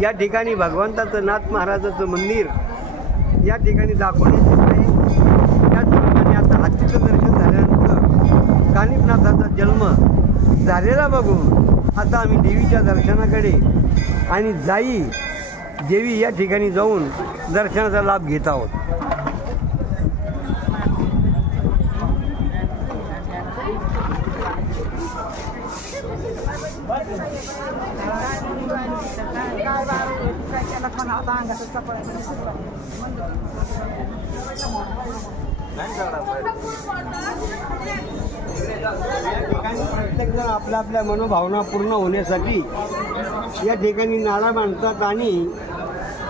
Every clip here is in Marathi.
या ठिकाणी भगवंताचं नाथ महाराजाचं मंदिर या ठिकाणी दाखवण्यात आहे। त्याचप्रमाणे आता हत्तीचं दर्शन झाल्यानंतर कानिफनाथाचा जन्म झालेला बघून आता आम्ही देवीच्या दर्शनाकडे आणि जाई देवी या ठिकाणी जाऊन दर्शनाचा लाभ घेत आहोत। प्रत्येक जण आपल्या आपल्या मनोभावना पूर्ण होण्यासाठी या ठिकाणी नाडा बांधतात आणि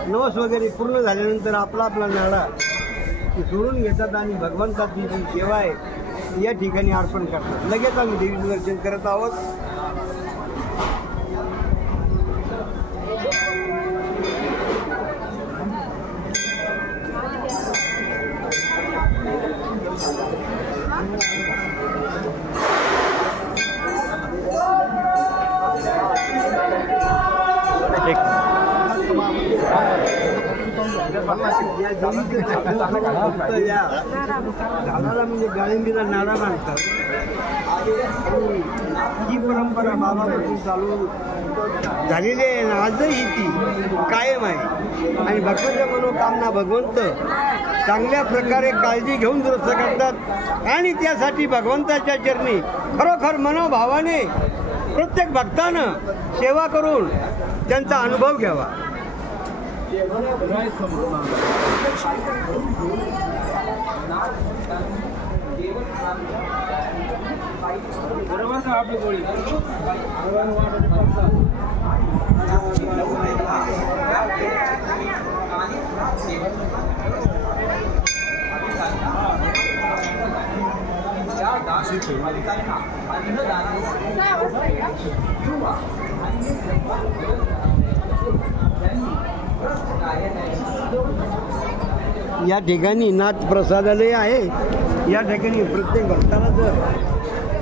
नवस वगैरे पूर्ण झाल्यानंतर आपला आपला नाडा सोडून घेतात आणि भगवंताची जी सेवा आहे या ठिकाणी अर्पण करतात। लगेच आम्ही देवीचं दर्शन करत आहोत। झाडाला म्हणजे गाळिंबीला नाडा बांधतात ही परंपरा बाबापासून चालू झालेली आहे आणि आजही ती कायम आहे। आणि भक्तांच्या मनोकामना भगवंत चांगल्या प्रकारे काळजी घेऊन दुरुस्त करतात आणि त्यासाठी भगवंताच्या चरणी खरोखर मनोभावाने प्रत्येक भक्तानं सेवा करून त्यांचा अनुभव घ्यावा। या ठिकाणी नाथ प्रसादालय आहे। या ठिकाणी प्रत्येक भक्ताला जर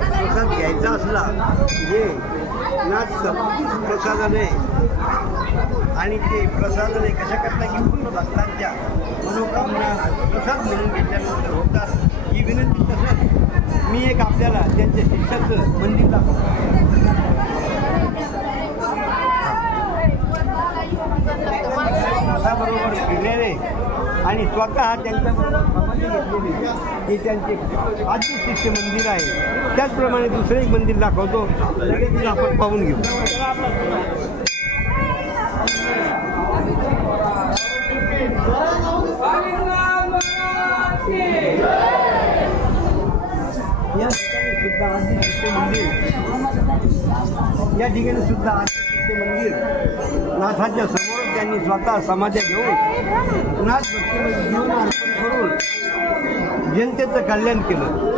प्रसाद घ्यायचा असला जे नाथ प्रसादालय आणि ते प्रसादालय कशाकरता घेऊन भक्तांच्या मनोकामना प्रसाद म्हणून घेतल्यानंतर होतात ही विनंती। तसंच मी एक आपल्याला त्यांच्या शिष्याचं मंदिर दाखवतो। बरोबर फिरलेले आणि स्वतः त्यांच्याबरोबर समाधी घेतलेली हे त्यांचे आद्य शिष्य मंदिर आहे। त्याचप्रमाणे दुसरे एक मंदिर दाखवतो, लगेच आपण पाहून घेऊ। या ठिकाणी सुद्धा आद्य शिष्य मंदिर मंदिर नाथाच्या समोर त्यांनी स्वतः समाध्या घेऊन नाथ भक्तीमध्ये जीवन अर्पण करून जनतेचं कल्याण केलं।